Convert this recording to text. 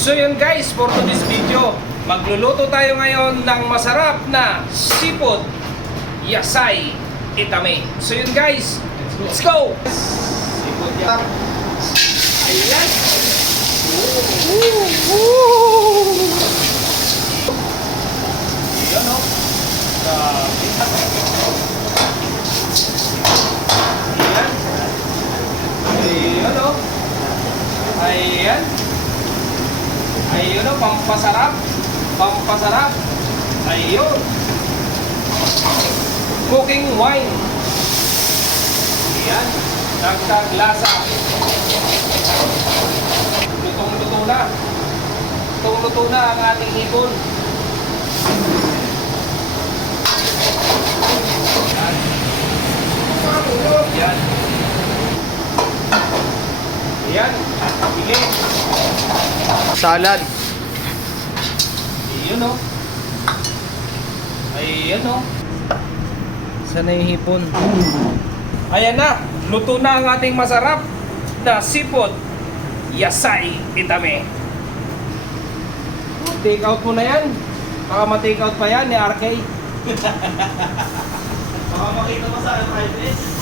So yun guys, for today's video, magluluto tayo ngayon ng masarap na sipot yasay itame. So yun guys, let's go! Sipot yasay. Ayan. Ayan o. Ayan. Ayan o. Ayan. Ayun o, pampasarap. Pampasarap. Ayun. Cooking wine. Ayan. Dagdag lasa. Lutong-luto na. Lutong-luto na ang ating hipon. Ayan. Ayan. Ayan. Sige. Salad. Ayun o. Ayun o. Sana yung hipon. Ayan na. Luto na ang ating masarap na sipot yasay itame. Take out mo na yan. Baka ma-take out pa yan ni RK. Baka makita mo sa advertise.